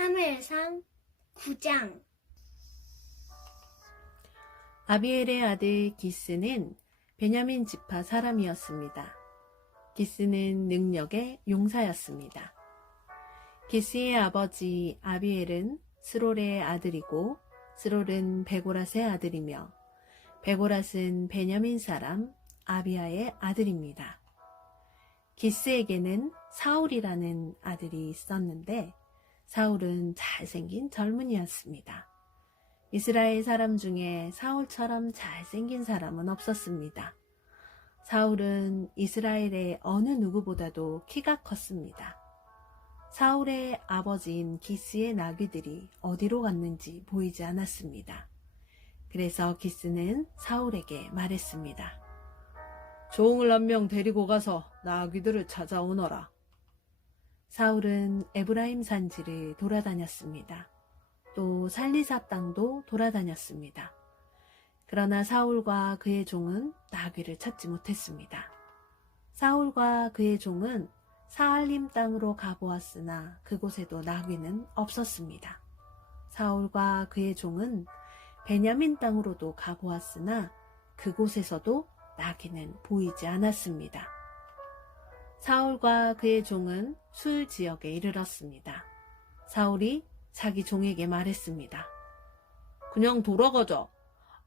사무엘상 9장. 아비엘의 아들 기스는 베냐민 지파 사람이었습니다. 기스는 능력의 용사였습니다. 기스의 아버지 아비엘은 스롤의 아들이고 스롤은 베고랏의 아들이며 베고랏은 베냐민 사람 아비야의 아들입니다. 기스에게는 사울이라는 아들이 있었는데 사울은 잘생긴 젊은이였습니다. 이스라엘 사람 중에 사울처럼 잘생긴 사람은 없었습니다. 사울은 이스라엘의 어느 누구보다도 키가 컸습니다. 사울의 아버지인 기스의 나귀들이 어디로 갔는지 보이지 않았습니다. 그래서 기스는 사울에게 말했습니다. 종을 한 명 데리고 가서 나귀들을 찾아오너라. 사울은 에브라임 산지를 돌아다녔습니다. 또 살리사 땅도 돌아다녔습니다. 그러나 사울과 그의 종은 나귀를 찾지 못했습니다. 사울과 그의 종은 사할림 땅으로 가보았으나 그곳에도 나귀는 없었습니다. 사울과 그의 종은 베냐민 땅으로도 가보았으나 그곳에서도 나귀는 보이지 않았습니다. 사울과 그의 종은 술 지역에 이르렀습니다. 사울이 자기 종에게 말했습니다. 그냥 돌아가자.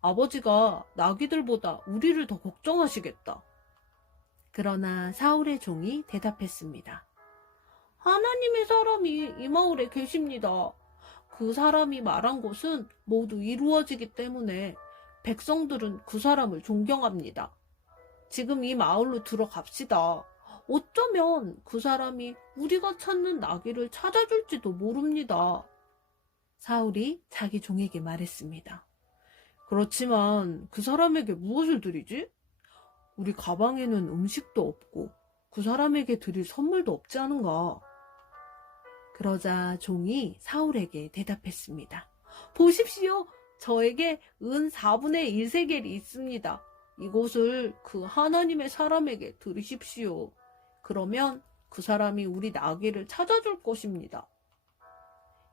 아버지가 나귀들보다 우리를 더 걱정하시겠다. 그러나 사울의 종이 대답했습니다. 하나님의 사람이 이 마을에 계십니다. 그 사람이 말한 것은 모두 이루어지기 때문에 백성들은 그 사람을 존경합니다. 지금 이 마을로 들어갑시다. 어쩌면 그 사람이 우리가 찾는 나귀를 찾아줄지도 모릅니다. 사울이 자기 종에게 말했습니다. 그렇지만 그 사람에게 무엇을 드리지? 우리 가방에는 음식도 없고 그 사람에게 드릴 선물도 없지 않은가? 그러자 종이 사울에게 대답했습니다. 보십시오. 저에게 은 4분의 1세겔이 있습니다. 이곳을 그 하나님의 사람에게 드리십시오. 그러면 그 사람이 우리 나귀를 찾아줄 것입니다.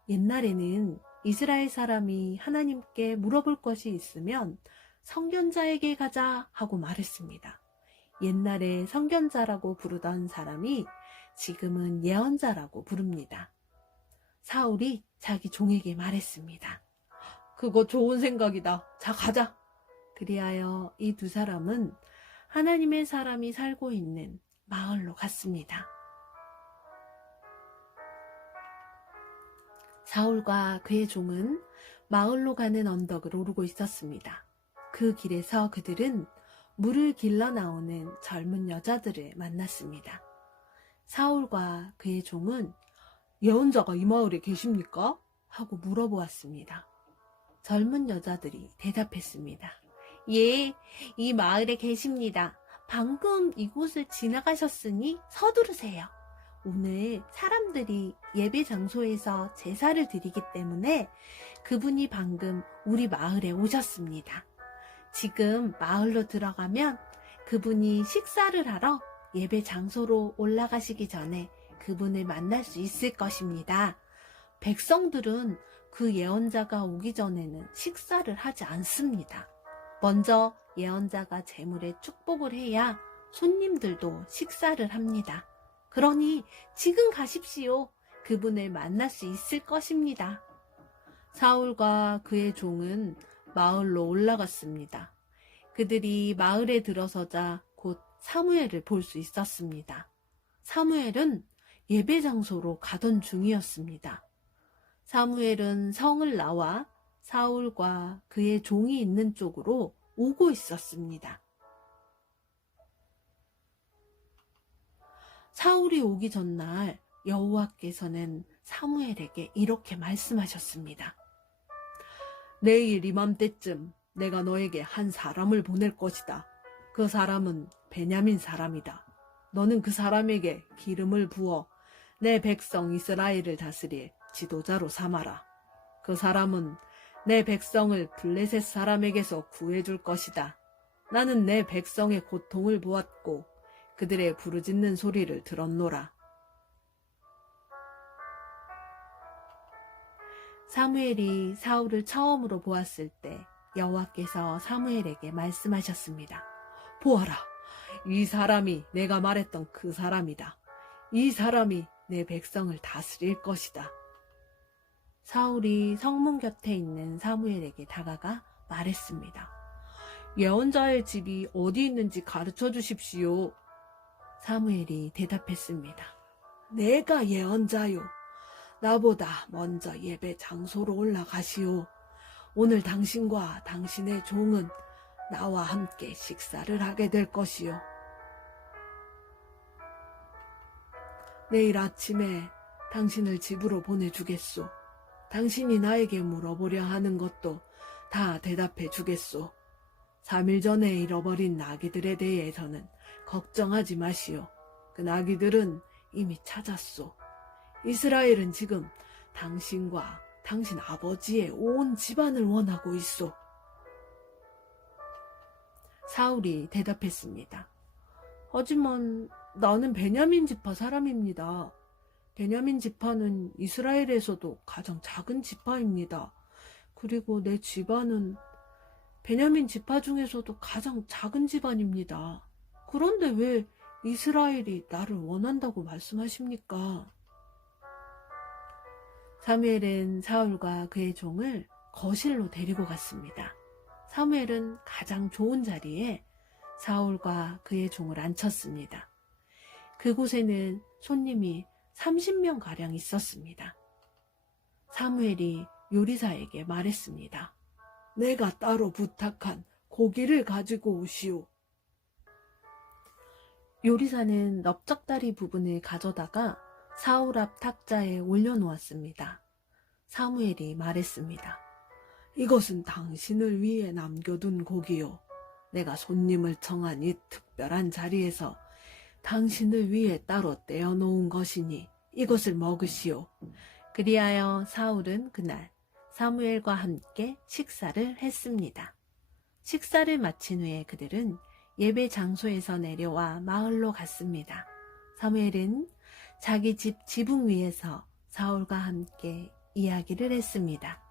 옛날에는 이스라엘 사람이 하나님께 물어볼 것이 있으면 선견자에게 가자 하고 말했습니다. 옛날에 선견자라고 부르던 사람이 지금은 예언자라고 부릅니다. 사울이 자기 종에게 말했습니다. 그거 좋은 생각이다. 자, 가자. 그리하여 이 두 사람은 하나님의 사람이 살고 있는 마을로 갔습니다. 사울과 그의 종은 마을로 가는 언덕을 오르고 있었습니다. 그 길에서 그들은 물을 길러 나오는 젊은 여자들을 만났습니다. 사울과 그의 종은 예언자가 이 마을에 계십니까? 하고 물어보았습니다. 젊은 여자들이 대답했습니다. 예, 이 마을에 계십니다. 방금 이곳을 지나가셨으니 서두르세요. 오늘 사람들이 예배 장소에서 제사를 드리기 때문에 그분이 방금 우리 마을에 오셨습니다. 지금 마을로 들어가면 그분이 식사를 하러 예배 장소로 올라가시기 전에 그분을 만날 수 있을 것입니다. 백성들은 그 예언자가 오기 전에는 식사를 하지 않습니다. 먼저 예언자가 제물에 축복을 해야 손님들도 식사를 합니다. 그러니 지금 가십시오. 그분을 만날 수 있을 것입니다. 사울과 그의 종은 마을로 올라갔습니다. 그들이 마을에 들어서자 곧 사무엘을 볼 수 있었습니다. 사무엘은 예배 장소로 가던 중이었습니다. 사무엘은 성을 나와 사울과 그의 종이 있는 쪽으로 오고 있었습니다. 사울이 오기 전날 여호와께서는 사무엘에게 이렇게 말씀하셨습니다. 내일 이맘때쯤 내가 너에게 한 사람을 보낼 것이다. 그 사람은 베냐민 사람이다. 너는 그 사람에게 기름을 부어 내 백성 이스라엘을 다스릴 지도자로 삼아라. 그 사람은 내 백성을 블레셋 사람에게서 구해줄 것이다. 나는 내 백성의 고통을 보았고 그들의 부르짖는 소리를 들었노라. 사무엘이 사울을 처음으로 보았을 때 여호와께서 사무엘에게 말씀하셨습니다. 보아라, 이 사람이 내가 말했던 그 사람이다. 이 사람이 내 백성을 다스릴 것이다. 사울이 성문 곁에 있는 사무엘에게 다가가 말했습니다. 예언자의 집이 어디 있는지 가르쳐 주십시오. 사무엘이 대답했습니다. 내가 예언자요. 나보다 먼저 예배 장소로 올라가시오. 오늘 당신과 당신의 종은 나와 함께 식사를 하게 될 것이요. 내일 아침에 당신을 집으로 보내주겠소. 당신이 나에게 물어보려 하는 것도 다 대답해 주겠소. 3일 전에 잃어버린 나귀들에 대해서는 걱정하지 마시오. 그 나귀들은 이미 찾았소. 이스라엘은 지금 당신과 당신 아버지의 온 집안을 원하고 있소. 사울이 대답했습니다. 하지만 나는 베냐민 지파 사람입니다. 베냐민 지파는 이스라엘에서도 가장 작은 지파입니다. 그리고 내 집안은 베냐민 지파 중에서도 가장 작은 집안입니다. 그런데 왜 이스라엘이 나를 원한다고 말씀하십니까? 사무엘은 사울과 그의 종을 거실로 데리고 갔습니다. 사무엘은 가장 좋은 자리에 사울과 그의 종을 앉혔습니다. 그곳에는 손님이 30명가량 있었습니다. 사무엘이 요리사에게 말했습니다. 내가 따로 부탁한 고기를 가지고 오시오. 요리사는 넓적다리 부분을 가져다가 사울 앞 탁자에 올려놓았습니다. 사무엘이 말했습니다. 이것은 당신을 위해 남겨둔 고기요. 내가 손님을 청한 이 특별한 자리에서 당신을 위해 따로 떼어놓은 것이니 이것을 먹으시오. 그리하여 사울은 그날 사무엘과 함께 식사를 했습니다. 식사를 마친 후에 그들은 예배 장소에서 내려와 마을로 갔습니다. 사무엘은 자기 집 지붕 위에서 사울과 함께 이야기를 했습니다.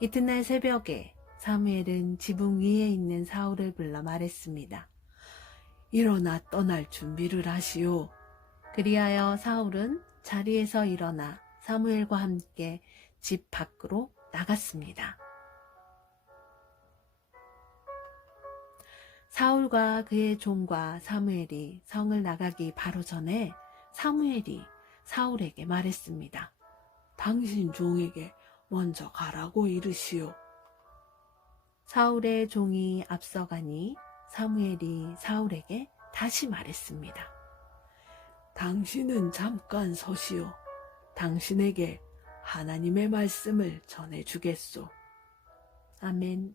이튿날 새벽에 사무엘은 지붕 위에 있는 사울을 불러 말했습니다. 일어나 떠날 준비를 하시오. 그리하여 사울은 자리에서 일어나 사무엘과 함께 집 밖으로 나갔습니다. 사울과 그의 종과 사무엘이 성을 나가기 바로 전에 사무엘이 사울에게 말했습니다. 당신 종에게 먼저 가라고 이르시오. 사울의 종이 앞서가니 사무엘이 사울에게 다시 말했습니다. 당신은 잠깐 서시오. 당신에게 하나님의 말씀을 전해주겠소. 아멘.